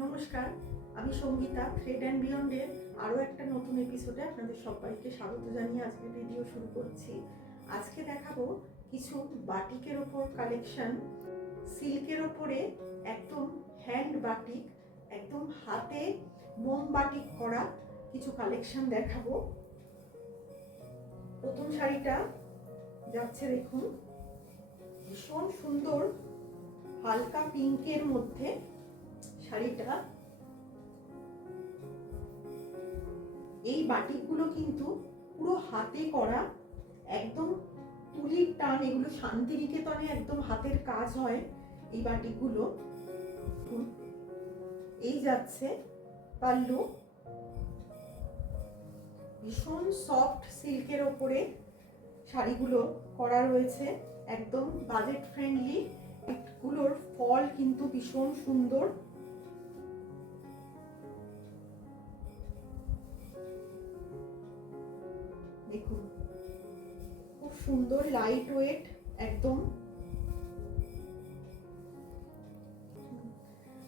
নমস্কার, আমি Sangeeta. Thread and বিয়ন্ডের আরও একটা নতুন এপিসোডে আপনাদের সবাইকে স্বাগত জানিয়ে আজকে ভিডিও শুরু করছি। আজকে দেখাবো কিছু বাটিকের ওপর কালেকশন, সিল্কের ওপরে একদম হ্যান্ড বাটিক, একদম হাতে মোম বাটিক করা কিছু কালেকশন দেখাবো। প্রথম শাড়িটা যাচ্ছে দেখুন, ভীষণ সুন্দর হালকা পিঙ্কের মধ্যে শাড়িটা। এই বাটিকগুলো কিন্তু পুরো হাতে করা, একদম তুলির টান, এগুলো শান্তিনিকেতনে একদম হাতের কাজ হয় এই বাটিকগুলো। এই যাচ্ছে পাল্লু, ভীষণ সফট সিল্কের ওপরে শাড়িগুলো করা রয়েছে, একদম বাজেট ফ্রেন্ডলি। এগুলোর ফল কিন্তু ভীষণ সুন্দর। দেখুন, খুব সুন্দর লাইট ওয়েট একদম।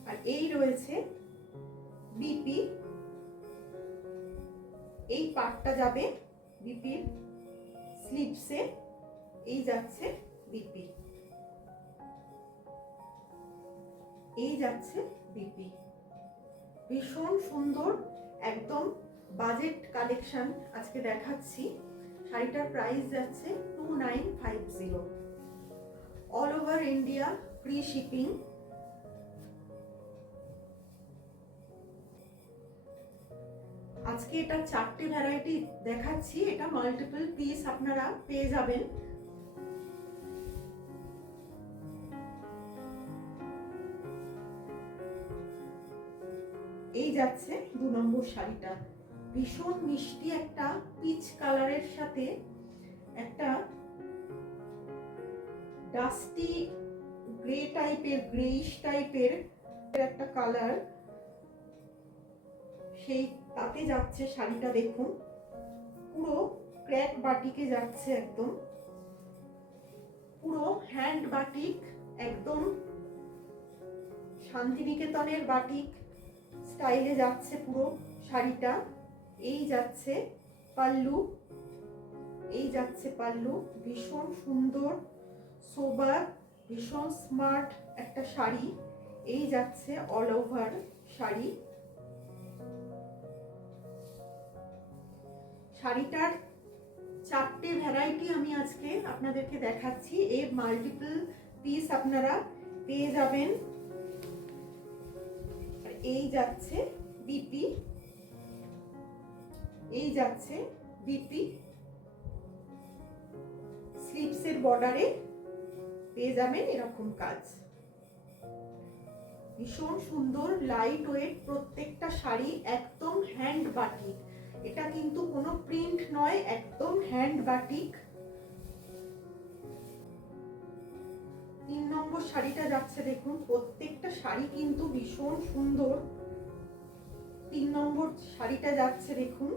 আর এই রয়েছে বিপি, এই পাটটা যাবে বিপির স্লিভসে। এই যাচ্ছে বিপি, এই যাচ্ছে বিপি। ভীষণ সুন্দর একদম বাজেট কালেকশন আজকে দেখাচ্ছি। শাড়িটার প্রাইস যাচ্ছে 2950, all over India free shipping. আজকে এটা 4টে ভ্যারাইটি দেখাচ্ছি, এটা মাল্টিপল পিস আপনারা পেয়ে যাবেন। এই যাচ্ছে 2 নম্বর শাড়িটা, ভীষণ মিষ্টি একটা পিচ কালারের সাথে একটা ডাস্টি গ্রে টাইপের, গ্রেইশ টাইপের একটা কালার, সেই তাতে যাচ্ছে শাড়িটা। দেখুন, পুরো ক্র্যাক বাটিকে যাচ্ছে, একদম পুরো হ্যান্ড বাটিক, একদম শান্তিনিকেতনের বাটিক স্টাইলে যাচ্ছে পুরো শাড়িটা। এই যাচ্ছে পাল্লু, এই যাচ্ছে পাল্লু। ভীষণ সুন্দর সোবার, ভীষণ স্মার্ট একটা শাড়ি। এই যাচ্ছে অল ওভার শাড়ি। শাড়িটার 4টে ভ্যারাইটি আমি আজকে আপনাদেরকে দেখাচ্ছি, এর মাল্টিপল পিস আপনারা পেয়ে যাবেন। এই যাচ্ছে বিপি, এই যাচ্ছে বিপি স্লিভসের বর্ডারে পেয়ে যাবেন এরকম কাজ। ভীষণ সুন্দর লাইট ওয়েট প্রত্যেকটা শাড়ি, একদম হ্যান্ড বাটিক। এটা কিন্তু কোনো প্রিন্ট নয়, একদম হ্যান্ড বাটিক। 3 নম্বর শাড়িটা যাচ্ছে দেখুন, প্রত্যেকটা শাড়ি কিন্তু ভীষণ সুন্দর। 3 নম্বর শাড়িটা যাচ্ছে দেখুন,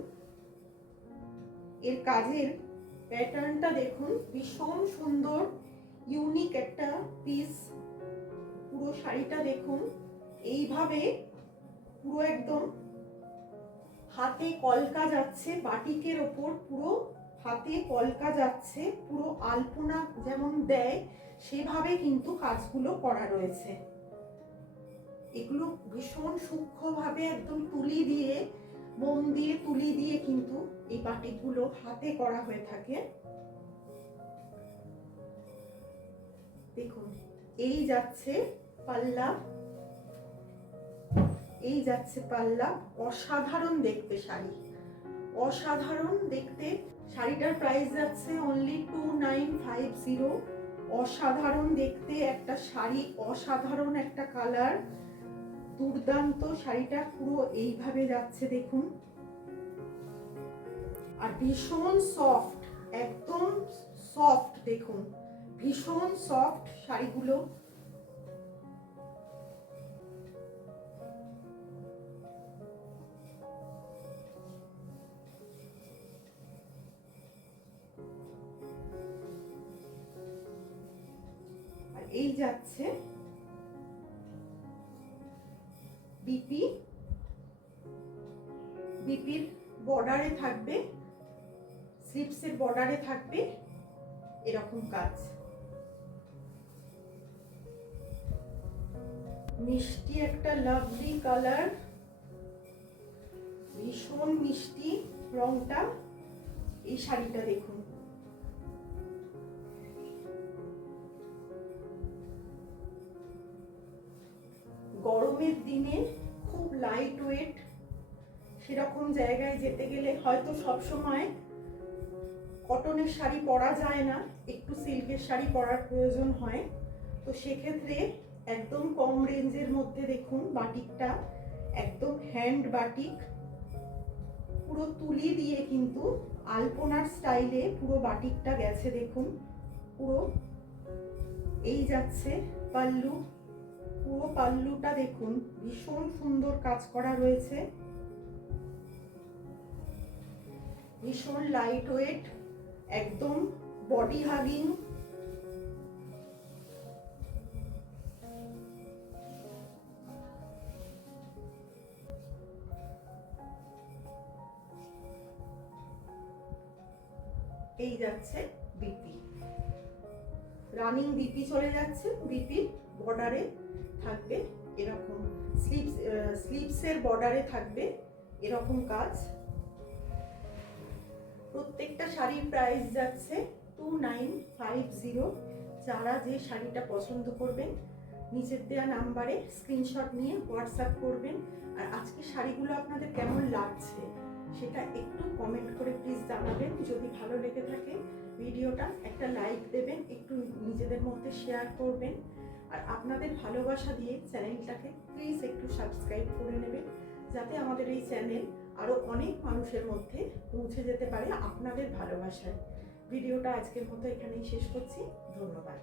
এর কাজের প্যাটার্নটা দেখুন, ভীষণ সুন্দর ইউনিক একটা পিস। পুরো শাড়িটা দেখুন, এইভাবে পুরো একদম হাতে কলকা যাচ্ছে, বাটিকের ওপর পুরো হাতে কলকা যাচ্ছে, পুরো আলপনা যেমন দেয় সেভাবে কিন্তু কাজগুলো করা রয়েছে। এগুলো ভীষণ সূক্ষ্মভাবে একদম তুলি দিয়ে, মোম দিয়ে, তুলি দিয়ে কিন্তু এই বাটিকগুলো হাতে করা হয়ে থাকে। দেখুন, এই যাচ্ছে পাল্লা, এই যাচ্ছে পাল্লা। অসাধারণ দেখতে শাড়ি, অসাধারণ দেখতে। শাড়িটার প্রাইস যাচ্ছে অনলি 2950। অসাধারণ দেখতে একটা শাড়ি, অসাধারণ একটা কালার, দুর্দান্ত শাড়িটা। পুরো এইভাবে যাচ্ছে দেখুন, আর ভীষণ সফট, একদম সফট। দেখুন, ভীষণ সফট শাড়িগুলো। আর এই যাচ্ছে বিপির বর্ডারে থাকবে, স্লিভসের বর্ডারে থাকবে এরকম কাজ। মিষ্টি একটা লাভলি কালার, ভীষণ মিষ্টি রংটা। এই শাড়িটা দেখুন, গরমের দিনে খুব লাইট ওয়েট, সেরকম জায়গায় যেতে গেলে হয়তো সব সময় কটনের শাড়ি পরা যায় না, একটু সিল্কের শাড়ি পরার প্রয়োজন হয়। তো সেক্ষেত্রে একদম কম রেঞ্জের মধ্যে দেখুন বাটিকটা, একদম হ্যান্ড বাটিক, পুরো তুলি দিয়ে কিন্তু আলপনার স্টাইলে পুরো বাটিকটা গেছে দেখুন। পুরো এই যাচ্ছে পাল্লু, পুরো পাল্লুটা দেখুন ভীষণ সুন্দর কাজ করা রয়েছে, ভীষণ লাইট ওয়েট, একদম বডি হাগিং। এই যাচ্ছে বিপি, রানিং বিপি চলে যাচ্ছে, বিপির বর্ডারে থাকবে এরকম, স্লিভসের বর্ডারে থাকবে এরকম কাজ। প্রত্যেকটা শাড়ির প্রাইস যাচ্ছে 2950। যারা যে শাড়িটা পছন্দ করবেন নিচের দেওয়া নাম্বারে স্ক্রিনশট নিয়ে হোয়াটসঅ্যাপ করবেন। আর আজকে শাড়িগুলো আপনাদের কেমন লাগছে সেটা একটু কমেন্ট করে প্লিজ জানাবেন। যদি ভালো লেগে থাকে ভিডিওটা একটা লাইক দেবেন, একটু নিজেদের মধ্যে শেয়ার করবেন। আর আপনাদের ভালোবাসা দিয়ে চ্যানেলটাকে প্লিজ একটু সাবস্ক্রাইব করে নেবেন, যাতে আমাদের এই চ্যানেল আরও অনেক মানুষের মধ্যে পৌঁছে যেতে পারে আপনাদের ভালোবাসায়। ভিডিওটা আজকের মতো এখানেই শেষ করছি, ধন্যবাদ।